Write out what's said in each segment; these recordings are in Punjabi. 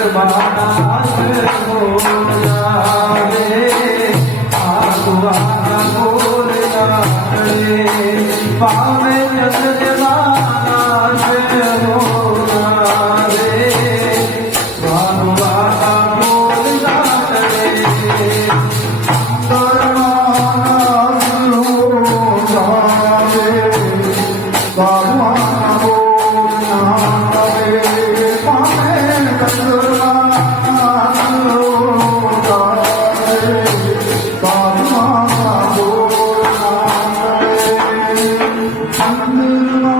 ਦਰਬਾਰ ਹੋ। I'm moving on.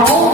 ਬਾਣੀ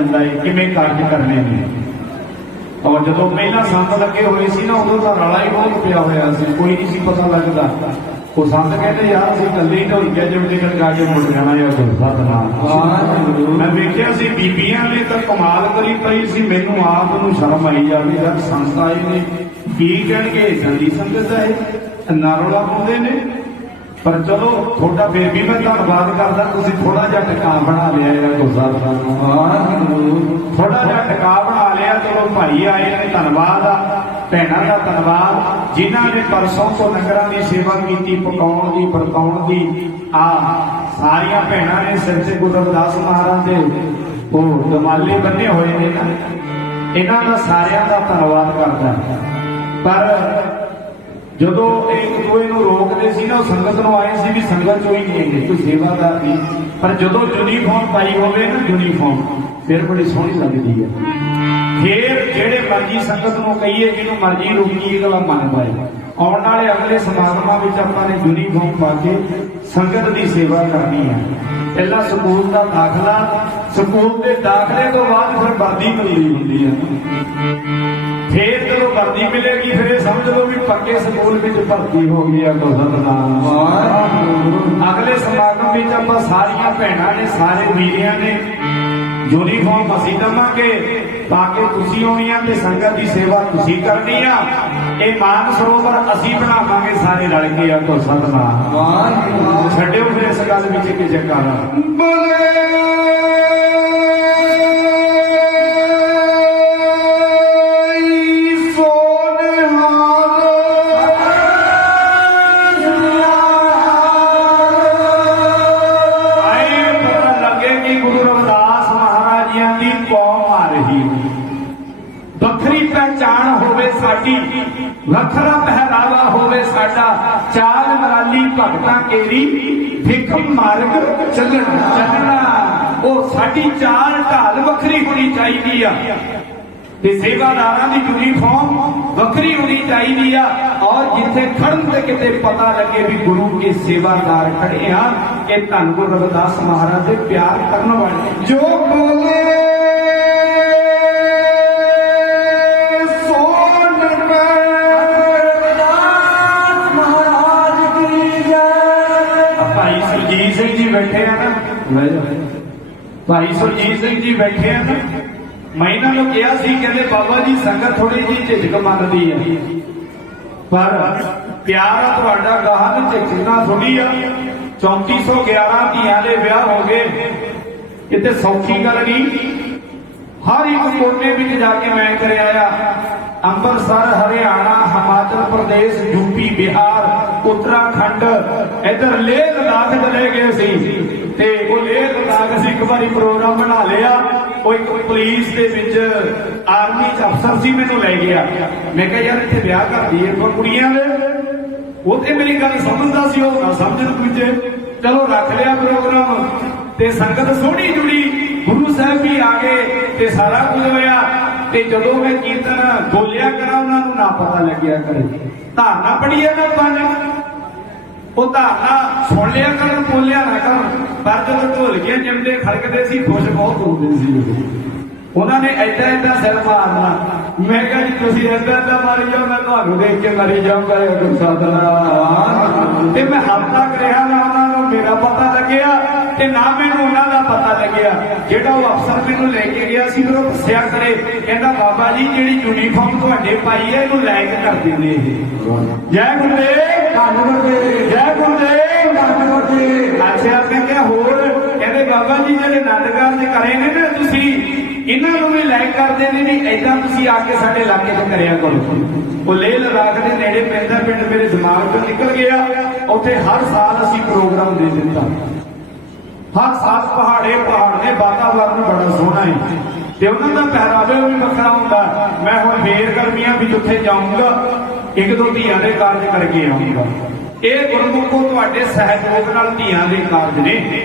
ਜਾਂਦਾ ਹੈ ਕਿਵੇਂ ਕਾਰਜ ਕਰਨੇ ਨੇ। ਔਰ ਜਦੋਂ ਪਹਿਲਾਂ ਸੰਤ ਲੱਗੇ ਹੋਏ ਸੀ ਨਾ ਉਦੋਂ ਤਾਂ ਰੌਲਾ ਹੀ ਬਹੁਤ ਪਿਆ ਹੋਇਆ ਸੀ ਕੋਈ ਨਹੀਂ ਸੀ ਪਤਾ ਲੱਗਦਾ। ਉਹ ਸੰਤ ਕਹਿੰਦੇ ਯਾਰ ਅਸੀਂ ਇਕੱਲੇ ਹੀ ਕੇ ਜਿਵੇਂ ਟਿਕਟ ਗਾ ਕੇ ਮੁੜ ਜਾਣਾ ਯਾਰ ਵਾਹਿਗੁਰੂ। ਮੈਂ ਵੇਖਿਆ ਸੀ ਬੀਬੀਆਂ ਨੇ ਤਾਂ ਕਮਾਲ ਕਰੀ ਪਈ ਸੀ ਮੈਨੂੰ ਆਪ ਨੂੰ ਸ਼ਰਮ ਆਈ ਜਾਵੇ ਯਾਰ ਸੰਤ ਆਏ ਨੇ। ਕੀ ਕਹਿਣਗੇ? ਜਲਦੀ ਸੰਗਤ ਹੈ ਨਾਰੋਲਾ ਪਾਉਂਦੇ ਨੇ। ਪਰ ਚਲੋ, ਤੁਹਾਡਾ ਫੇਰ ਵੀ ਮੈਂ ਧੰਨਵਾਦ ਕਰਦਾ, ਤੁਸੀਂ ਥੋੜਾ ਜਿਹਾ ਟਿਕਾ ਬਣਾ ਲਿਆ ਯਾਰ ਗੁਰਸਤ ਦਾ ਵਾਹਿਗੁਰੂ ਥੋੜਾ ਜਿਹਾ ਟਿਕਾ ਬਣਾ ਲਿਆ, ਚਲੋ ਭਾਈ ਆਏ ਨੇ, ਧੰਨਵਾਦ ਆ। ਭੈਣਾਂ ਦਾ ਧੰਨਵਾਦ। ਜਿਨ੍ਹਾਂ ਨੇ ਪਰਸੋਂ ਤੋਂ ਨਗਰਾਂ ਦੀ ਸੇਵਾ ਕੀਤੀ, ਪਕਾਉਣ ਦੀ, ਵਰਤਾਉਣ ਦੀ। ਆ, ਸਾਰੀਆਂ ਭੈਣਾਂ ਨੇ ਸਿਰ ਤੇ ਗੁਰੂ ਰਵਿਦਾਸ ਮਹਾਰਾਜ ਦੇ ਉਹ ਦਮਾਲੇ ਬੰਨੇ ਹੋਏ ਨੇ। ਇਹਨਾਂ ਦਾ ਸਾਰਿਆਂ ਦਾ ਧੰਨਵਾਦ ਕਰਦਾ। ਪਰ ਜਦੋਂ ਇੱਕ ਦੂਏ ਨੂੰ ਰੋਕਦੇ ਸੀ ਨਾ ਸੰਗਤ ਨੂੰ ਆਏ ਸੀ ਵੀ ਸੰਗਤ ਚੋਂ ਹੀ ਨਹੀਂ ਕੋਈ ਸੇਵਾਦਾਰ ਨਹੀਂ ਪਰ ਜਦੋਂ ਯੂਨੀਫਾਰਮ ਪਾਈ ਹੋਵੇ ਨਾ ਯੂਨੀਫਾਰਮ ਫਿਰ ਬੜੀ ਸੋਹਣੀ ਲੱਗਦੀ ਹੈ। ਫਿਰ ਜਿਹੜੇ ਮਰਜ਼ੀ ਸੰਗਤ ਨੂੰ ਕਹੀਏ, ਜਿਹਨੂੰ ਮਰਜ਼ੀ ਰੁਕੀ ਅਗਲਾ ਮੰਨ ਪਾਏ ਆਉਣ ਵਾਲੇ ਅਗਲੇ ਸਮਾਗਮਾਂ ਵਿੱਚ ਆਪਾਂ ਨੇ ਯੂਨੀਫਾਰਮ ਪਾ ਕੇ ਸੰਗਤ ਦੀ ਸੇਵਾ ਕਰਨੀ ਹੈ। ਪਹਿਲਾਂ ਸਕੂਲ ਦਾ ਦਾਖਲਾ, ਸਕੂਲ ਦੇ ਦਾਖਲੇ ਤੋਂ ਬਾਅਦ ਫਿਰ ਵਰਦੀ ਮਿਲਦੀ ਹੁੰਦੀ ਹੈ। ਫੇਰ ਜਦੋਂ ਵਰਦੀ ਮਿਲੇਗੀ ਫਿਰ ਇਹ ਸਮਝ ਲਓ ਵੀ ਪੱਕੇ ਸਕੂਲ ਵਿੱਚ ਭਰਤੀ ਹੋ ਗਈ ਆ ਗੁਰਦਤ ਨਾਮ। ਅਗਲੇ ਸਮਾਗਮ ਵਿੱਚ ਆਪਾਂ ਸਾਰੀਆਂ ਭੈਣਾਂ ਨੇ ਸਾਰੇ ਵੀਰਿਆਂ ਨੇ ਯੂਨੀਫਾਰਮ ਅਸੀਂ ਦਵਾਂਗੇ। ਤਾਂ ਕਿ ਤੁਸੀਂ ਆਉਣੀ ਆ ਤੇ ਸੰਗਤ ਦੀ ਸੇਵਾ ਤੁਸੀਂ ਕਰਨੀ ਆ। ਇਹ ਮਾਨ ਸਰੋਵਰ ਅਸੀਂ ਬਣਾਵਾਂਗੇ ਸਾਰੇ ਰਲ ਕੇ ਆ ਕੋ ਸਤਨਾਮ। ਵਾਹਿਗੁਰੂ। ਛੱਡਿਓ ਫਿਰ ਇਸ ਗੱਲ ਵਿੱਚ ਕਿ ਜਕਾਰਾ ਬਲੇ। ਵੱਖਰਾ ਪਹਿਰਾਵਾ ਹੋਵੇ ਸਾਡਾ, ਚਾਲ ਮਰਾਲੀ ਭਗਤਾਂ ਕੇਰੀ ਫਿਕ ਮਾਰਗ ਚੱਲਣਾ ਚੱਲਣਾ। ਉਹ ਸਾਡੀ ਚਾਲ ਢਾਲ ਵੱਖਰੀ ਹੋਣੀ ਚਾਹੀਦੀ ਆ। ਤੇ ਸੇਵਾਦਾਰਾਂ ਦੀ ਯੂਨੀਫਾਰਮ ਵੱਖਰੀ ਹੋਣੀ ਚਾਹੀਦੀ ਆ। ਔਰ ਜਿੱਥੇ ਖੜਨ ਤੇ ਕਿਤੇ ਪਤਾ ਲੱਗੇ ਵੀ ਗੁਰੂ ਕੇ ਸੇਵਾਦਾਰ ਖੜੇ ਆ ਕਿ ਧੰਨ ਗੁਰੂ ਰਵਿਦਾਸ ਮਹਾਰਾਜ ਦੇ ਪਿਆਰ ਕਰਨ ਵਾਲੇ। ਜੋ ਬੋਲੇ ਨਾ ਭਾਈ ਸੁਰਜੀਤ ਸਿੰਘ ਜੀ ਬੈਠੇ ਆ ਨਾ। ਮੈਂ ਇਹਨਾਂ ਨੂੰ ਕਿਹਾ ਸੀ, ਕਹਿੰਦੇ ਬਾਬਾ ਜੀ, ਸੰਗਤ ਥੋੜੀ ਜੀ ਝਿਜਕ ਮੰਨਦੀ ਹੈ ਪਰ ਪਿਆਰ ਆ ਤੁਹਾਡਾ ਗਾਹਾਂ ਤੇ ਝਿਜਕਣਾ ਥੋੜੀ ਆ 3411 ਧੀਆਂ ਦੇ ਵਿਆਹ ਹੋ ਗਏ। ਕਿਤੇ ਸੌਖੀ ਗੱਲ ਨਹੀਂ ਹਰ ਇੱਕ ਕੋਨੇ ਵਿੱਚ ਜਾ ਕੇ ਮੈਂ ਕਰਿਆ ਆ ਅੰਮ੍ਰਿਤਸਰ, ਹਰਿਆਣਾ, ਹਿਮਾਚਲ ਪ੍ਰਦੇਸ਼ ਯੂਪੀ ਬਿਹਾਰ, ਉੱਤਰਾਖੰਡ, ਇਧਰ ਲੇਹ ਲਦਾਖ ਚਲੇ ਗਏ ਸੀ। ਤੇ ਉਹ ਲੇਹ ਲਦਾਖ ਅਸੀਂ ਇੱਕ ਵਾਰੀ ਪ੍ਰੋਗਰਾਮ ਬਣਾ ਲਿਆ। ਉਹ ਇੱਕ ਪੁਲਿਸ ਦੇ ਵਿੱਚ ਆਰਮੀ ਚ ਅਫਸਰ ਸੀ, ਮੈਨੂੰ ਲੈ ਗਿਆ। ਮੈਂ ਕਿਹਾ, ਯਾਰ, ਇੱਥੇ ਵਿਆਹ ਕਰਦੀ ਏ ਪਰ ਕੁੜੀਆਂ ਦੇ। ਉਹ ਤੇ ਮੇਰੀ ਗੱਲ ਸਮਝਦਾ ਸੀ, ਉਹ ਨਾ ਸਮਝਣ ਦੂਜੇ। ਚਲੋ, ਰੱਖ ਲਿਆ ਪ੍ਰੋਗਰਾਮ ਤੇ ਸੰਗਤ ਸੋਹਣੀ ਜੁੜੀ। ਗੁਰੂ ਸਾਹਿਬ ਵੀ ਆ ਗਏ ਤੇ ਸਾਰਾ ਕੁਝ ਹੋਇਆ। ਤੇ ਜਦੋਂ ਮੈਂ ਕੀਰਤਨ ਬੋਲਿਆ ਕਰਾਂ, ਉਹਨਾਂ ਨੂੰ ਨਾ ਪਤਾ ਲੱਗਿਆ ਕਰੇ। ਧਾਰਨਾ ਪੜੀ ਹੈ ਨਾ, ਆਪਾਂ ਉਹ ਧਾਰਨਾ ਸੁਣ ਲਿਆ ਕਰਨ ਬੋਲਿਆ ਨਾ ਕਰਨ ਪਰ ਜਦੋਂ ਢੋਲਕੀਆਂ ਜਿੰਦੇ ਖੜਕਦੇ ਸੀ, ਖੁਸ਼ ਬਹੁਤ ਹੁੰਦੇ ਸੀ ਉਹਨਾਂ ਨੇ ਐਦਾਂ ਐਦਾਂ ਸਿਰ ਮਾਰਨਾ। ਮੈਂ ਕਿਹਾ ਜੀ, ਤੁਸੀਂ ਐਦਾਂ ਐਦਾਂ ਮਾਰੀ ਜਾਓ, ਮੈਂ ਤੁਹਾਨੂੰ ਦੇਖ ਕੇ ਮਰੀ ਜਾਊਂਗਾ, ਇਹ ਗੁਰੂ ਸਾਹਿਬ ਤੇ ਮੈਂ ਹੱਥ ਤੱਕ ਰਿਹਾ ਨਾ ਉਹਨਾਂ ਨੂੰ, ਮੇਰਾ ਪਤਾ ਲੱਗਿਆ ਤੇ ਨਾ ਮੈਨੂੰ ਉਹਨਾਂ ਦਾ ਪਤਾ ਲੱਗਿਆ। ਜਿਹੜਾ ਉਹ ਅਫਸਰ ਮੈਨੂੰ ਲੈ ਕੇ ਗਿਆ ਸੀ, ਫਿਰ ਉਹ ਦੱਸਿਆ ਕਰੇ, ਕਹਿੰਦਾ, ਬਾਬਾ ਜੀ, ਜਿਹੜੀ ਯੂਨੀਫਾਰਮ ਤੁਹਾਡੇ ਪਾਈ ਹੈ, ਇਹਨੂੰ ਲੈ ਕੇ ਕਰ ਦਿੰਦੇ ਇਹ। ਜੈ ਗੁਰਦੇਵ! ਜੈ ਗੁਰਦੇਵ। ਅੱਛਾ, ਮੈਂ ਕਿਹਾ ਹੋਰ, ਕਹਿੰਦੇ ਬਾਬਾ ਜੀ ਜਿਹੜੇ ਆਨੰਦ ਕਾਰਜ ਕਰੇ ਨੇ ਨਾ ਤੁਸੀਂ, ਇਹਨਾਂ ਨੂੰ ਵੀ ਲਾਇਕ ਕਰਦੇ ਨੇ ਵੀ ਐਦਾਂ ਤੁਸੀਂ ਆ ਕੇ ਸਾਡੇ ਇਲਾਕੇ 'ਚ ਕਰਿਆ ਕਰੋ। ਉਹ ਲੇਹ ਲਦਾਖ ਦੇ ਨੇੜੇ ਪੈਂਦਾ ਪਿੰਡ, ਮੇਰੇ ਦਿਮਾਗ ਤੋਂ ਨਿਕਲ ਗਿਆ। ਉੱਥੇ ਹਰ ਸਾਲ ਅਸੀਂ ਪ੍ਰੋਗਰਾਮ ਦੇ ਦਿੱਤਾ। ਹਰ ਸਾਲ ਪਹਾੜੇ, ਪਹਾੜ ਨੇ ਵਾਤਾਵਰਨ ਬੜਾ ਸੋਹਣਾ ਹੈ। ਤੇ ਉਹਨਾਂ ਦਾ ਪਹਿਰਾਵੇ ਵੀ ਵੱਖਰਾ ਹੁੰਦਾ। ਮੈਂ ਹੁਣ ਫੇਰ ਗਰਮੀਆਂ ਵਿੱਚ ਉੱਥੇ ਜਾਊਂਗਾ। ਇੱਕ ਦੋ ਧੀਆਂ ਦੇ ਕਾਰਜ ਕਰਕੇ ਆਊਂਗਾ ਇਹ ਗੁਰਮੁਖੋ ਤੁਹਾਡੇ ਸਹਿਯੋਗ ਨਾਲ ਧੀਆਂ ਦੇ ਕਾਰਜ ਨੇ।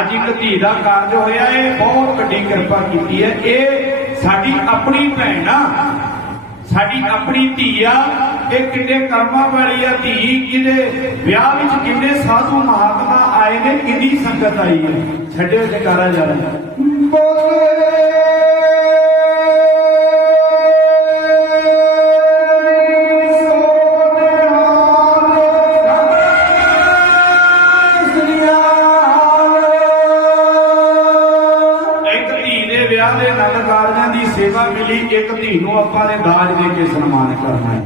ਅੱਜ ਇੱਕ ਧੀ ਦਾ ਕਾਰਜ ਹੋਇਆ ਹੈ ਬਹੁਤ ਵੱਡੀ ਕਿਰਪਾ ਕੀਤੀ ਹੈ ਇਹ ਸਾਡੀ ਆਪਣੀ ਭੈਣ ਆ। ਸਾਡੀ ਆਪਣੀ ਧੀ ਆ। ਇਹ ਕਿੰਨੇ ਕਰਮਾਂ ਵਾਲੀ ਆ ਧੀ, ਕਿਹਦੇ ਵਿਆਹ ਵਿੱਚ ਕਿੰਨੇ ਸਾਧੂ ਮਹਾਤਮਾ ਆਏ ਨੇ, ਕਿੰਨੀ ਸੰਗਤ ਆਈ ਹੈ ਛੱਡਿਓ ਜਕਾਰਾ ਜਾ ਸੇਵਾ ਮਿਲੀ, ਇੱਕ ਧੀ ਨੂੰ ਆਪਾਂ ਨੇ ਦਾਜ ਦੇ ਕੇ ਸਨਮਾਨ ਕਰਨਾ ਹੈ।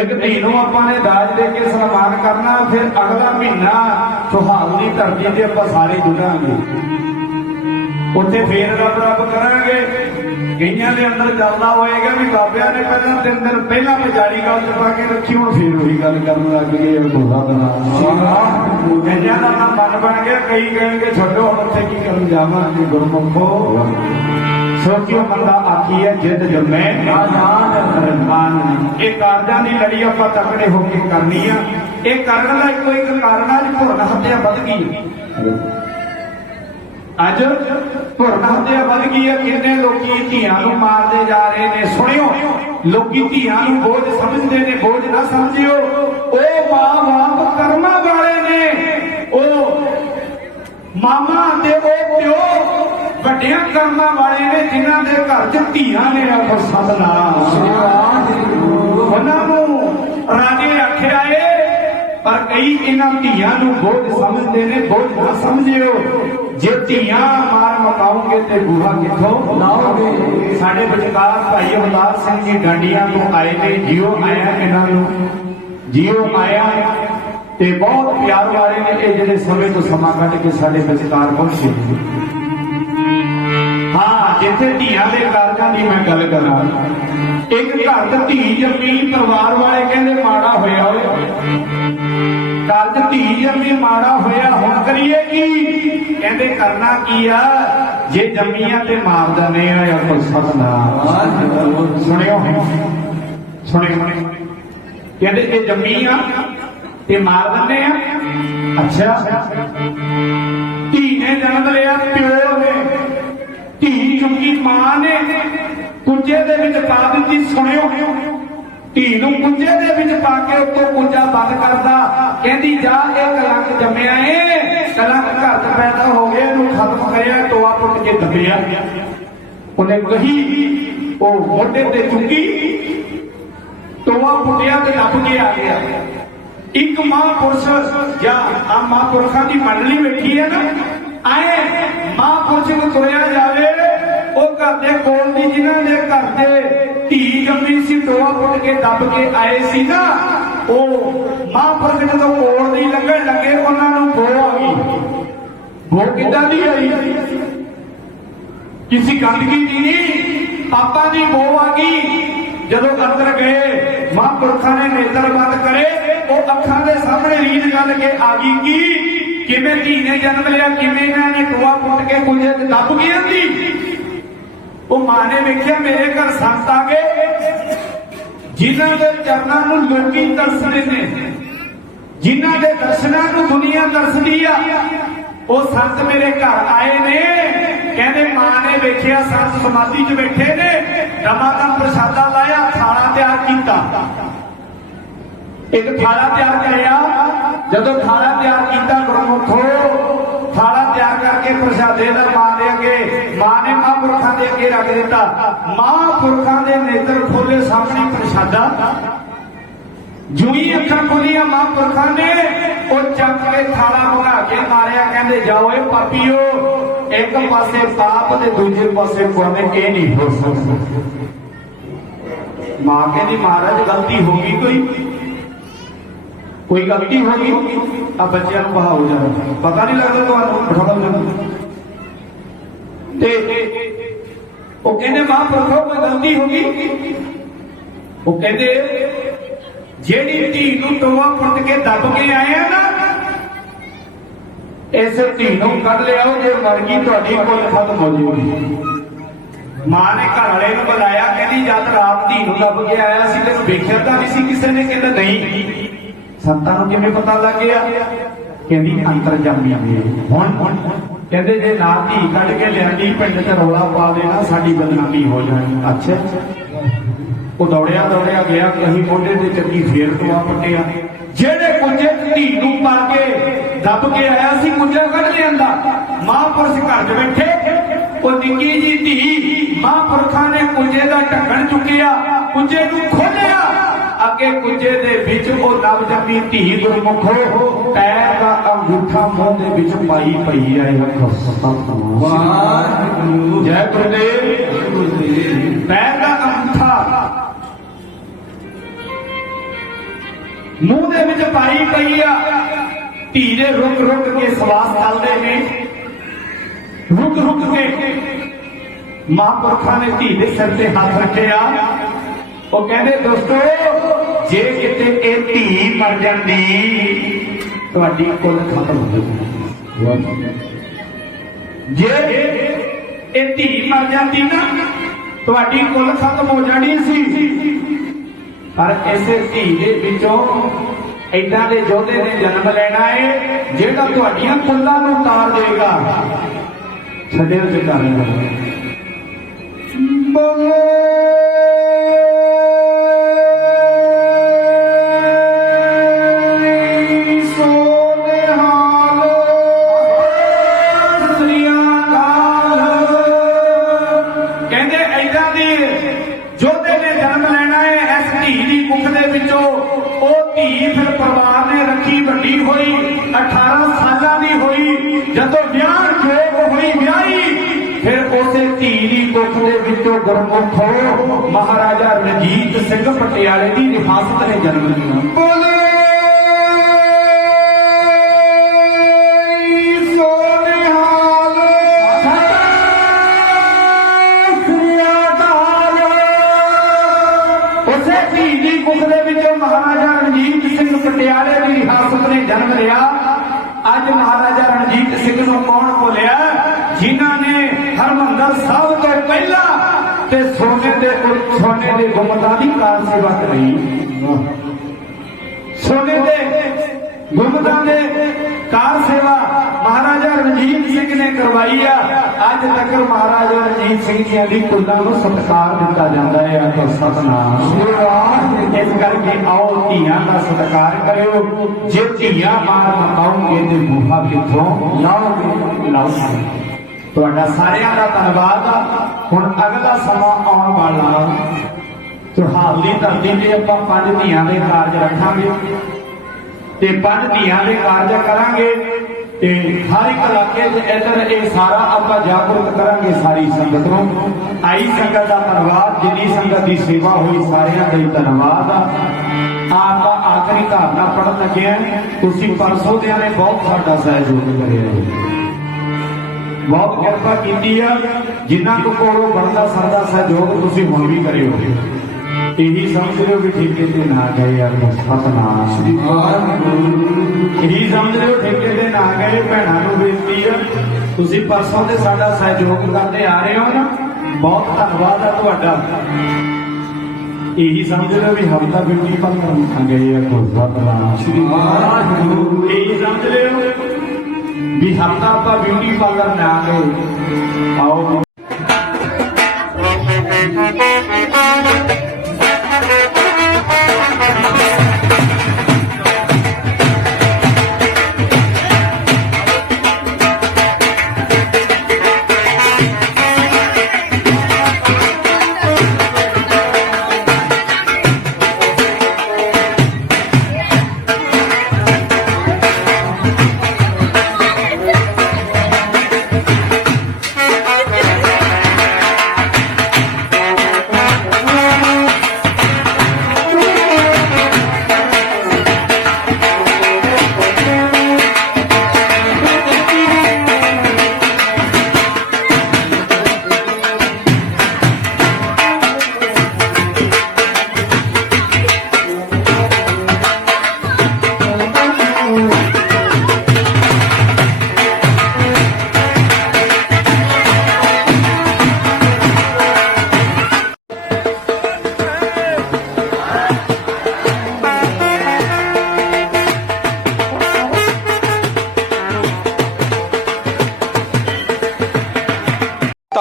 ਇੱਕ ਧੀ ਨੂੰ ਆਪਾਂ ਨੇ ਦਾਜ ਦੇ ਕੇ ਸਨਮਾਨ ਕਰਨਾ, ਫਿਰ ਅਗਲਾ ਮਹੀਨਾ ਸੁਹਾਵਣੀ ਧਰਤੀ ਤੇ ਆਪਾਂ ਸਾਰੇ ਜੁੜਾਂਗੇ। ਉੱਥੇ ਫੇਰ ਰੱਬ ਰੱਬ ਕਰਾਂਗੇ। ਕਈਆਂ ਦੇ ਅੰਦਰ ਚੱਲਦਾ ਹੋਏਗਾ ਵੀ ਬਾਬਿਆਂ ਨੇ ਪਹਿਲਾਂ ਤਿੰਨ ਦਿਨ ਪਹਿਲਾਂ ਵਿਚਾਰੀ ਗੱਲ ਚ ਕੇ ਰੱਖੀ, ਹੁਣ ਫੇਰ ਉਹੀ ਗੱਲ ਕਰਨ ਲੱਗ ਗਏ ਇਹ ਬੋਲਾ ਬਣਾ ਕਈਆਂ ਦਾ ਨਾ ਮਨ ਬਣ ਗਿਆ, ਕਈ ਕਹਿਣਗੇ, ਛੱਡੋ, ਹੁਣ ਉੱਥੇ ਕੀ ਕਰਨ ਜਾਵਾਂਗੇ ਗੁਰਮੁਖੋ। ਸੋਚਿਓ ਬੰਦਾ ਆਖੀ ਹੈ ਜਿੱਦ ਜਮੈ ਆਜ਼ਾਦ ਰਮਾਨ ਇਹ ਕਾਰਜਾਂ ਦੀ ਲੜੀ ਆਪਾਂ ਤਕੜੇ ਹੋ ਕੇ ਕਰਨੀ ਆ। ਇਹ ਕਰਨ ਦਾ ਇੱਕੋ ਇੱਕ ਕਾਰਨ ਅੱਜ ਭੁਰਨ ਹੱਤਿਆ ਵੱਧ ਗਈ। ਅੱਜ ਭੁਰਨ ਹੱਤਿਆ ਵੱਧ ਗਈ ਹੈ ਕਿੰਨੇ ਲੋਕੀ ਧੀਆਂ ਨੂੰ ਮਾਰਦੇ ਜਾ ਰਹੇ ਨੇ। ਸੁਣਿਓ, ਲੋਕੀ ਧੀਆਂ ਨੂੰ ਬੋਝ ਸਮਝਦੇ ਨੇ, ਬੋਝ ਨਾ ਸਮਝਿਓ। ਉਹ ਮਾਂ ਬਾਪ ਕਰਮਾਂ ਵਾਲੇ ਨੇ। ਉਹ ਮਾਮਾ ਤੇ ਉਹ ਪਿਓ ਵੱਡਿਆਂ ਕਰਮਾਂ ਵਾਲੇ ਨੇ, ਜਿਨ੍ਹਾਂ ਦੇ ਘਰ 'ਚ ਧੀਆਂ ਨੇ ਆਖੋ ਸਤਨਾਮ ਉਹਨਾਂ ਨੂੰ ਰਾਜੇ ਆਖਿਆ ਏ, ਪਰ ਕਈ ਇਹਨਾਂ ਧੀਆਂ ਨੂੰ ਬੋਝ ਸਮਝਦੇ ਨੇ, ਬੋਝ ਨਾ ਸਮਝਿਓ। ਜੇ ਧੀਆਂ ਮਾਰ ਮਕਾਉਂਗੇ ਤੇ ਬੂਹਾ ਕਿੱਥੋਂ ਲਾਓਗੇ? ਸਾਡੇ ਵਿਚਕਾਰ ਭਾਈ ਅਵਤਾਰ ਸਿੰਘ ਜੀ ਡਾਂਡੀਆਂ ਤੋਂ ਆਏ ਨੇ ਜਿਉ ਆਇਆ ਇਹਨਾਂ ਨੂੰ। ਜਿਉ ਆਇਆ ਤੇ ਬਹੁਤ ਪਿਆਰ ਵਾਲੇ ਨੇ ਇਹ ਜਿਹੜੇ ਸਮੇਂ ਤੋਂ ਸਮਾਂ ਕੱਢ ਕੇ ਸਾਡੇ ਵਿਚਕਾਰ ਪਹੁੰਚੇ ਹਾਂ, ਜਿੱਥੇ ਧੀਆਂ ਦੇ ਕਾਰਜਾਂ ਦੀ ਮੈਂ ਗੱਲ ਕਰਾਂ, ਇੱਕ ਘਰ ਧੀ ਜੰਮੀ ਪਰਿਵਾਰ ਵਾਲੇ ਕਹਿੰਦੇ ਮਾੜਾ ਹੋਇਆ ਓਏ ਘਰ ਧੀ ਜੰਮੀ ਮਾੜਾ ਹੋਇਆ, ਹੁਣ ਕਰੀਏ ਕੀ? ਕਹਿੰਦੇ ਕਰਨਾ ਕੀ ਆ? ਜੇ ਜੰਮੀਆਂ ਤੇ ਮਾਰ ਦਨੇ ਆ ਜਾਂ ਸਤਨਾਮ ਸੁਣਿਓ ਸੁਣਿਓ। ਕਹਿੰਦੇ ਜੇ ਜੰਮੀ ਆ ਤੇ ਮਾਰ ਦਿੰਦੇ ਆ, ਅੱਛਾ। ਧੀ ਨੇ ਜਨਮ ਲਿਆ, ਪਿਓ ਨੇ। ਧੀ ਚੁੱਕੀ ਮਾਂ ਨੇ। ਕੁੰਜੇ ਦੇ ਵਿੱਚ ਪਾ ਦਿੱਤੀ, ਸੁਣਿਓ। ਧੀ ਨੂੰ ਕੁੰਜੇ ਦੇ ਵਿੱਚ ਪਾ ਕੇ ਉੱਤੋਂ ਕੁੰਜਾ ਬੰਦ ਕਰਦਾ। ਕਹਿੰਦੀ, ਜਾ, ਇਹ ਕਲੰਕ ਜੰਮਿਆ ਏ। ਕਲੰਕ ਘਰ ਚ ਪੈਦਾ ਹੋ ਗਿਆ, ਇਹਨੂੰ ਖਤਮ ਕਰਿਆ ਟੋਆ ਪੁੱਟ ਕੇ ਦੱਬਿਆ। ਉਹਨੇ ਕਹੀ, ਉਹ ਮੋਢੇ ਤੇ ਚੁੰਗੀ ਟੋਆ ਪੁੱਟਿਆ ਤੇ ਦੱਬ ਕੇ ਆ ਗਿਆ। ਇੱਕ ਮਹਾਂਪੁਰਸ਼ ਜਾਂ ਆ ਮਹਾਂਪੁਰਖਾਂ ਦੀ ਮੰਡਲੀ ਬੈਠੀ ਹੈ ਨਾ, ਆਏ ਮਹਾਂਪੁਰਸ਼ ਨੂੰ ਤੁਰਿਆ ਜਾਵੇ, ਉਹ ਘਰ ਦੇ ਕੋਲ ਦੀ ਜਿਨ੍ਹਾਂ ਦੇ ਘਰ ਦੇ ਧੀ ਜੰਮੀ ਸੀ ਟੋਆ ਪੁੱਟ ਕੇ ਦੱਬ ਕੇ ਆਏ ਸੀ ਨਾ। ਉਹ ਮਹਾਂਪੁਰਖ ਜਦੋਂ ਕੋਲ ਦੀ ਲੰਘਣ ਲੱਗੇ, ਉਹਨਾਂ ਨੂੰ ਬੋ ਆ ਗਈ। ਬੋ ਕਿੱਦਾਂ ਦੀ ਆਈ? ਕਿਸੇ ਗੰਦਗੀ ਦੀ ਨਹੀਂ, ਪਾਪਾ ਦੀ ਬੋ ਆ ਗਈ। ਜਦੋਂ ਅੰਦਰ ਗਏ ਮਹਾਂਪੁਰਖਾਂ ਨੇ ਨੇਤਰ ਬੰਦ ਕਰੇ, ਉਹ ਅੱਖਾਂ ਦੇ ਸਾਹਮਣੇ ਰੀਤ ਗੱਲ ਕੇ ਆ ਗਈ ਕਿ ਕਿਵੇਂ ਧੀ ਨੇ ਜਨਮ ਲਿਆ, ਕਿਵੇਂ ਇਹਨਾਂ ਨੇ ਟੋਆ ਪੁੱਟ ਕੇ ਕੁਝ ਦੱਬ ਗਈ ਹੁੰਦੀ ਉਹ ਮਾਂ ਨੇ ਵੇਖਿਆ ਮੇਰੇ ਘਰ ਸੰਤ ਆ ਗਏ। ਜਿਨ੍ਹਾਂ ਦੇ ਚਰਨਾਂ ਨੂੰ ਲੋਕੀ ਤਰਸਦੇ ਨੇ, ਜਿਨ੍ਹਾਂ ਦੇ ਦਰਸ਼ਨਾਂ ਨੂੰ ਦੁਨੀਆ ਤਰਸਦੀ ਆ, ਉਹ ਸੰਤ ਮੇਰੇ ਘਰ ਆਏ ਨੇ। ਕਹਿੰਦੇ ਮਾਂ ਨੇ ਵੇਖਿਆ ਸੰਤ ਸਮਾਧੀ 'ਚ ਬੈਠੇ ਨੇ ਦਮਾ ਦਾ ਪ੍ਰਸ਼ਾਦਾ ਲਾਇਆ, ਥਾਲਾ ਤਿਆਰ ਕੀਤਾ। ਇੱਕ ਥਾਲਾ ਤਿਆਰ ਕਰਿਆ। ਜਦੋਂ ਥਾਲਾ ਤਿਆਰ ਕੀਤਾ, ਗੁਰਮੁਖੋ ਥਾਲਾ ਤਿਆਰ ਕਰਕੇ ਪ੍ਰਸ਼ਾਦੇ ਦਾ ਮਾਂ ਦੇ ਅੱਗੇ, ਮਾਂ ਨੇ ਮਹਾਂਪੁਰਖਾਂ ਦੇ ਅੱਗੇ ਰੱਖ ਦਿੱਤਾ। ਮਹਾਂਪੁਰਖਾਂ ਦੇ ਨੇਤਰ ਖੋਲੇ ਸਾਹਮਣੇ ਪ੍ਰਸ਼ਾਦਾ। ਜੂਈ ਅੱਖਾਂ ਖੋਲੀਆਂ ਮਹਾਂਪੁਰਖਾਂ ਨੇ, ਉਹ ਚੱਕ ਕੇ ਥਾਲਾ ਬਣਾ ਕੇ ਮਾਰਿਆ, ਕਹਿੰਦੇ, ਜਾਓ ਏ ਪਾਪੀਓ, ਇੱਕ ਪਾਸੇ ਪਾਪ ਤੇ ਦੂਜੇ ਪਾਸੇ ਪੁੰਨ ਇਹ ਨਹੀਂ ਹੋ ਸਕਦਾ। ਮਾਂ ਕਹਿੰਦੀ, ਮਹਾਰਾਜ, ਗਲਤੀ ਹੋ ਗਈ ਕੋਈ? ਕੋਈ ਗਲਤੀ ਹੋ ਗਈ ਆ ਬੱਚਿਆਂ ਨੂੰ ਬਹਾਉ ਜਾ। ਪਤਾ ਨਹੀਂ ਲੱਗਦਾ ਤੁਹਾਨੂੰ, ਬਿਠਾਓ ਜਾ। ਤੇ ਉਹ ਕਹਿੰਦੇ, ਮਹਾਂਪੁਰਖੋ, ਕੋਈ ਗਲਤੀ ਹੋ ਗਈ ਉਹ ਕਹਿੰਦੇ, ਜਿਹੜੀ ਧੀ ਨੂੰ ਟੋਆ ਪੁੱਟ ਕੇ ਦੱਬ ਕੇ ਆਏ ਆ ਨਾ, ਇਸ ਧੀ ਨੂੰ ਕੱਢ ਲਿਆਓ, ਜੇ ਮਰ ਗਈ, ਤੁਹਾਡੀ ਕੁੱਲ ਖਤਮ ਹੋ ਜੂਗੀ। ਮਾਂ ਨੇ ਘਰ ਵਾਲੇ ਨੂੰ ਬੁਲਾਇਆ, ਕਹਿੰਦੀ, ਜਦ ਰਾਤ ਧੀ ਨੂੰ ਲੱਭ ਕੇ ਆਇਆ ਸੀ, ਤੈਨੂੰ ਵੇਖਿਆ ਤਾਂ ਨਹੀਂ ਸੀ ਕਿਸੇ ਨੇ, ਕਹਿੰਦਾ, ਨਹੀਂ। ਸੰਤਾਂ ਨੂੰ ਕਿਵੇਂ ਪਤਾ ਲੱਗ ਗਿਆ? ਕਹਿੰਦੀ, ਅੰਤਰ ਜਾਮੀ ਹੁਣ ਕਹਿੰਦੇ, ਜੇ ਨਾ ਧੀ ਕੱਢ ਕੇ ਲਿਆਂਦੀ, ਪਿੰਡ 'ਚ ਰੌਲਾ ਪਾ ਦੇਣਾ, ਸਾਡੀ ਬਦਨਾਮੀ ਹੋ ਜਾਣੀ। ਅੱਛਾ। ਉਹ ਦੌੜਿਆ ਦੌੜਿਆ ਗਿਆ ਕਿ ਮੋਢੇ ਤੇ ਚੱਕੀ ਫੇਰ ਟੋਆ ਪੱਟਿਆ। ਜਿਹੜੇ ਕੁੰਜੇ ਧੀ ਨੂੰ ਪਾ ਕੇ ਦੱਬ ਕੇ ਆਇਆ ਸੀ, ਕੁੰਜਾ ਕੱਢ ਲਿਆਂਦਾ। ਮਹਾਂਪੁਰਸ਼ ਘਰ 'ਚ ਬੈਠੇ। ਉਹ ਨਿੱਕੀ ਜੀ ਧੀ ਮਹਾਂਪੁਰਖਾਂ ਨੇ ਕੁੰਜੇ ਦਾ ਢੱਕਣ ਚੁੱਕਿਆ, ਕੁੰਜੇ ਨੂੰ ਖੋਲਿਆ ਅੱਗੇ ਕੁੰਜੇ ਦੇ ਵਿੱਚ ਉਹ ਨਵ ਜੰਮੀ ਧੀ ਗੁਰਮੁਖੋ। ਪੈਰ ਦਾ ਅੰਗੂਠਾ ਮੂੰਹ ਦੇ ਵਿੱਚ ਪਾਈ ਪਈ ਹੈ ਵਾਹਿਗੁਰੂ। ਜੈ ਗੁਰਦੇਵ। ਪੈਰ ਦਾ ਅੰਗੂਠਾ ਮੂੰਹ ਦੇ ਵਿੱਚ ਪਾਈ ਪਈ ਆ। ਧੀ ਦੇ ਰੁਕ ਰੁਕ ਕੇ ਸਵਾਸ ਚੱਲਦੇ ਨੇ। ਰੁਕ ਰੁਕ ਕੇ ਮਹਾਂਪੁਰਖਾਂ ਨੇ ਧੀ ਦੇ ਸਿਰ ਤੇ ਹੱਥ ਰੱਖਿਆ ਉਹ ਕਹਿੰਦੇ, ਦੋਸਤੋ, ਜੇ ਕਿਤੇ ਇਹ ਧੀ ਮਰ ਜਾਂਦੀ, ਤੁਹਾਡੀ ਕੁੱਲ ਖਤਮ ਹੋ ਜਾਊਗੀ। ਜੇ ਇਹ ਧੀ ਮਰ ਜਾਂਦੀ ਨਾ, ਤੁਹਾਡੀ ਕੁੱਲ ਖਤਮ ਹੋ ਜਾਣੀ ਸੀ। ਪਰ ਇਸੇ ਧੀ ਦੇ ਵਿੱਚੋਂ ਏਦਾਂ ਦੇ ਯੋਧੇ ਨੇ ਜਨਮ ਲੈਣਾ ਏ, ਜਿਹੜਾ ਤੁਹਾਡੀਆਂ ਕੁੱਲਾਂ ਨੂੰ ਤਾਰ ਦੇਗਾ ਛੱਡਿਆ ਤੇ ਕਰ ਪਰਿਵਾਰ ਨੇ ਰੱਖੀ ਵੱਡੀ ਹੋਈ 18 ਸਾਲਾਂ ਦੀ ਹੋਈ, ਜਦੋਂ ਵਿਆਹ ਖੇਪ ਹੋਈ ਵਿਆਹੀ, ਫਿਰ ਉਸੇ ਧੀ ਦੀ ਕੁੱਖ ਦੇ ਵਿੱਚੋਂ ਗੁਰਮੁਖ ਹੋ, ਮਹਾਰਾਜਾ ਰਣਜੀਤ ਸਿੰਘ ਪਟਿਆਲੇ ਦੀ ਨਿਫਾਸਤ ਨੇ ਜਨਮ ਲਿਆ। ਜਿਨ੍ਹਾਂ ਨੇ ਹਰਮੰਦਰ ਸਾਹਿਬ ਤੋਂ ਪਹਿਲਾਂ ਤੇ ਸੋਨੇ ਦੇ ਸੋਨੇ ਦੇ ਗੁੰਮਟਾਂ ਦੀ ਕਾਰ ਸੇਵਾ ਕਰੀ। ਸੋਨੇ ਦੇ ਗੁੰਮਟਾਂ ਦੇ ਕਾਰ ਸੇਵਾ ਮਹਾਰਾਜਾ ਰਣਜੀਤ ਸਿੰਘ ਨੇ ਕਰਵਾਈ ਆ। ਅੱਜ ਤੱਕ ਮਹਾਰਾਜਾ ਰਣਜੀਤ ਸਿੰਘ ਜੀ ਦੀ ਕੁੱਲਾਂ ਨੂੰ ਸਤਿਕਾਰ ਦਿੱਤਾ ਜਾਂਦਾ ਹੈ। ਆਖੋ ਸਤਨਾਮ। ਇਸ ਕਰਕੇ ਆਓ ਧੀਆਂ ਦਾ ਸਤਿਕਾਰ ਕਰਿਓ। ਜੇ ਧੀਆਂ ਮਾਰ ਮਕਾਉਂਗੇ ਤੇ ਬੂਹਾ ਕਿੱਥੋਂ? ਲਾਓਗੇ ਲਾਓਗੇ ਤੁਹਾਡਾ ਸਾਰਿਆਂ ਦਾ ਧੰਨਵਾਦ ਹੁਣ ਅਗਲਾ ਸਮਾਂ ਆਉਣ ਵਾਲਾ ਤਿਉਹਾਰ ਧਰਤੀ ਤੇ ਆਪਾਂ ਪੰਜ ਧੀਆਂ ਦੇ ਕਾਰਜ ਰੱਖਾਂਗੇ। ਤੇ ਪੰਜ ਧੀਆਂ ਦੇ ਕਾਰਜ ਕਰਾਂਗੇ ਤੇ ਹਰ ਇੱਕ ਇਲਾਕੇ 'ਚ ਇੱਧਰ ਇਹ ਸਾਰਾ ਆਪਾਂ ਜਾਗਰੂਕ ਕਰਾਂਗੇ ਸਾਰੀ ਸੰਗਤ ਨੂੰ। ਆਈ ਸੰਗਤ ਦਾ ਧੰਨਵਾਦ ਜਿੰਨੀ ਸੰਗਤ ਦੀ ਸੇਵਾ ਹੋਈ ਸਾਰਿਆਂ ਦਾ ਹੀ ਧੰਨਵਾਦ ਆ। ਆਪਾਂ ਆਖਰੀ ਧਾਰਨਾ ਪੜਨ ਲੱਗਿਆ ਤੁਸੀਂ ਪਰਸੋਂ ਦਿਆਂ ਨੇ ਬਹੁਤ ਸਾਡਾ ਸਹਿਯੋਗ ਕਰਿਆ ਹੈ ਬਹੁਤ ਕਿਰਪਾ ਕੀਤੀ ਆ। ਜਿਨ੍ਹਾਂ ਕੋ ਕੋਲੋਂ ਬਣਦਾ ਸਰਦਾ ਸਹਿਯੋਗ ਤੁਸੀਂ ਹੁਣ ਵੀ ਕਰਿਓ। ਇਹੀ ਸਮਝ ਲਿਓ ਵੀ ਠੇਕੇ ਤੇ ਨਾ ਗਏ ਯਾਰ ਸਤਨਾਮ ਸ੍ਰੀ ਇਹੀ ਸਮਝ ਲਿਓ ਠੇਕੇ ਤੇ ਨਾ ਗਏ, ਭੈਣਾਂ ਨੂੰ ਬੇਨਤੀ ਆ। ਤੁਸੀਂ ਪਰਸੋਂ ਤੇ ਸਾਡਾ ਸਹਿਯੋਗ ਕਰਦੇ ਆ ਰਹੇ ਹੋ ਨਾ। ਬਹੁਤ ਧੰਨਵਾਦ ਆ ਤੁਹਾਡਾ। ਇਹੀ ਸਮਝ ਲਿਓ ਵੀ ਹਫਤਾ ਬਿਊਟੀ ਪਾਰਲਰ ਗਏ ਆ ਕੋ ਸਤਨਾਮ ਸ੍ਰੀ ਇਹੀ ਸਮਝ ਲਿਓ ਵੀ ਹਫਤਾ ਆਪਾਂ ਬਿਊਟੀ ਪਾਰਲਰ ਨਾ ਗਏ ਆਓ।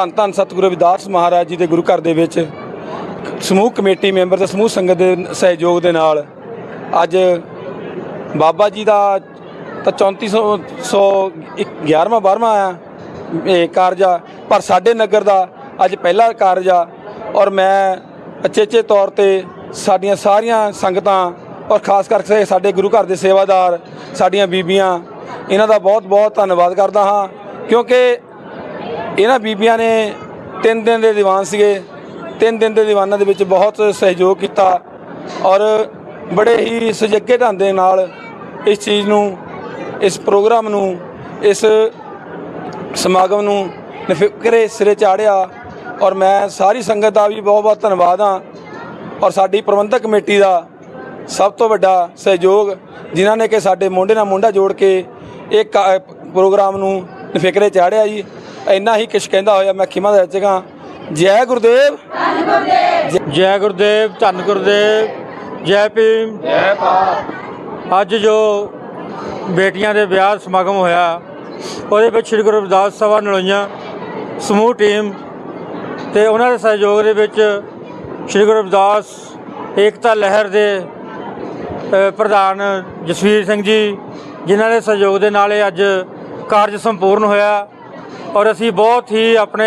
ਧੰਨ ਧੰਨ ਸਤਿਗੁਰੂ ਰਵਿਦਾਸ ਮਹਾਰਾਜ ਜੀ ਦੇ ਗੁਰੂ ਘਰ ਦੇ ਵਿੱਚ, ਸਮੂਹ ਕਮੇਟੀ ਮੈਂਬਰ ਤੇ ਸਮੂਹ ਸੰਗਤ ਦੇ ਸਹਿਯੋਗ ਦੇ ਨਾਲ ਅੱਜ ਬਾਬਾ ਜੀ ਦਾ ਤਾਂ 3400 11ਵਾਂ 12ਵਾਂ ਆ ਇਹ ਕਾਰਜ ਆ, ਪਰ ਸਾਡੇ ਨਗਰ ਦਾ ਅੱਜ ਪਹਿਲਾ ਕਾਰਜ ਆ ਔਰ ਮੈਂ ਅਚੇਚੇ ਤੌਰ ਤੇ ਸਾਡੀਆਂ ਸਾਰੀਆਂ ਸੰਗਤਾਂ ਔਰ ਖਾਸ ਕਰਕੇ ਸਾਡੇ ਗੁਰੂ ਘਰ ਦੇ ਸੇਵਾਦਾਰ, ਸਾਡੀਆਂ ਬੀਬੀਆਂ, ਇਹਨਾਂ ਦਾ ਬਹੁਤ ਬਹੁਤ ਧੰਨਵਾਦ ਕਰਦਾ ਹਾਂ ਕਿਉਂਕਿ ਇਹਨਾਂ ਬੀਬੀਆਂ ਨੇ ਤਿੰਨ ਦਿਨ ਦੇ ਦੀਵਾਨ ਸੀਗੇ। ਤਿੰਨ ਦਿਨ ਦੇ ਦੀਵਾਨਾਂ ਦੇ ਵਿੱਚ ਬਹੁਤ ਸਹਿਯੋਗ ਕੀਤਾ ਔਰ ਬੜੇ ਹੀ ਸੁਜੱਗੇ ਢੰਗ ਦੇ ਨਾਲ ਇਸ ਚੀਜ਼ ਨੂੰ, ਇਸ ਪ੍ਰੋਗਰਾਮ ਨੂੰ, ਇਸ ਸਮਾਗਮ ਨੂੰ ਨਫਿਕਰੇ ਸਿਰੇ ਚਾੜਿਆ ਔਰ ਮੈਂ ਸਾਰੀ ਸੰਗਤ ਦਾ ਵੀ ਬਹੁਤ ਬਹੁਤ ਧੰਨਵਾਦ ਹਾਂ ਔਰ ਸਾਡੀ ਪ੍ਰਬੰਧਕ ਕਮੇਟੀ ਦਾ ਸਭ ਤੋਂ ਵੱਡਾ ਸਹਿਯੋਗ ਜਿਨ੍ਹਾਂ ਨੇ ਕਿ ਸਾਡੇ ਮੋਢੇ ਨਾਲ ਮੋਢਾ ਜੋੜ ਕੇ ਇਹ ਕਾ- ਪ੍ਰੋਗਰਾਮ ਨੂੰ ਨਫਿਕਰੇ ਚਾੜਿਆ ਜੀ। ਇੰਨਾ ਹੀ ਕਿਛ ਕਹਿੰਦਾ ਹੋਇਆ ਮੈਂ ਖਿਮਾ ਦੇ ਜਗਾ ਜੈ ਗੁਰਦੇਵ। ਜੈ ਗੁਰਦੇਵ ਧੰਨ ਗੁਰਦੇਵ ਜੈ ਭੀਮ। ਜੈ ਭਾਰਤ। ਅੱਜ ਜੋ ਬੇਟੀਆਂ ਦੇ ਵਿਆਹ ਸਮਾਗਮ ਹੋਇਆ ਉਹਦੇ ਵਿੱਚ ਸ੍ਰੀ ਗੁਰੂ ਰਵਿਦਾਸ ਸਭਾ ਨਲੋਈਆਂ ਸਮੂਹ ਟੀਮ ਤੇ ਉਹਨਾਂ ਦੇ ਸਹਿਯੋਗ ਦੇ ਵਿੱਚ ਸ੍ਰੀ ਗੁਰੂ ਰਵਿਦਾਸ ਏਕਤਾ ਲਹਿਰ ਦੇ ਪ੍ਰਧਾਨ ਜਸਵੀਰ ਸਿੰਘ ਜੀ ਜਿਨ੍ਹਾਂ ਦੇ ਸਹਿਯੋਗ ਦੇ ਨਾਲ ਇਹ ਅੱਜ ਕਾਰਜ ਸੰਪੂਰਨ ਹੋਇਆ। ਔਰ ਅਸੀਂ ਬਹੁਤ ਹੀ ਆਪਣੇ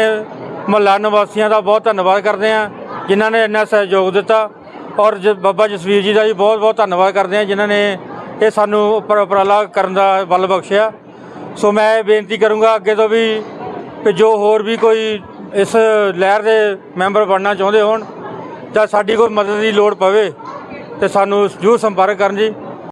ਮਹੱਲਾ ਨਿਵਾਸੀਆਂ ਦਾ ਬਹੁਤ ਧੰਨਵਾਦ ਕਰਦੇ ਹਾਂ, ਜਿਨ੍ਹਾਂ ਨੇ ਇੰਨਾ ਸਹਿਯੋਗ ਦਿੱਤਾ। ਔਰ ਜ- ਬਾਬਾ ਜਸਵੀਰ ਜੀ ਦਾ ਵੀ ਬਹੁਤ ਬਹੁਤ ਧੰਨਵਾਦ ਕਰਦੇ ਹਾਂ, ਜਿਨ੍ਹਾਂ ਨੇ ਇਹ ਸਾਨੂੰ ਉਪਰ ਉਪਰਾਲਾ ਕਰਨ ਦਾ ਬਲ ਬਖਸ਼ਿਆ। ਸੋ ਮੈਂ ਇਹ ਬੇਨਤੀ ਕਰੂੰਗਾ ਅੱਗੇ ਤੋਂ ਵੀ ਕਿ ਜੋ ਹੋਰ ਵੀ ਕੋਈ ਇਸ ਲਹਿਰ ਦੇ ਮੈਂਬਰ ਬਣਨਾ ਚਾਹੁੰਦੇ ਹੋਣ ਜਾਂ ਸਾਡੀ ਕੋਈ ਮਦਦ ਦੀ ਲੋੜ ਪਵੇ, ਤੇ ਸਾਨੂੰ ਜ਼ਰੂਰ ਸੰਪਰਕ ਕਰਨ ਜੀ।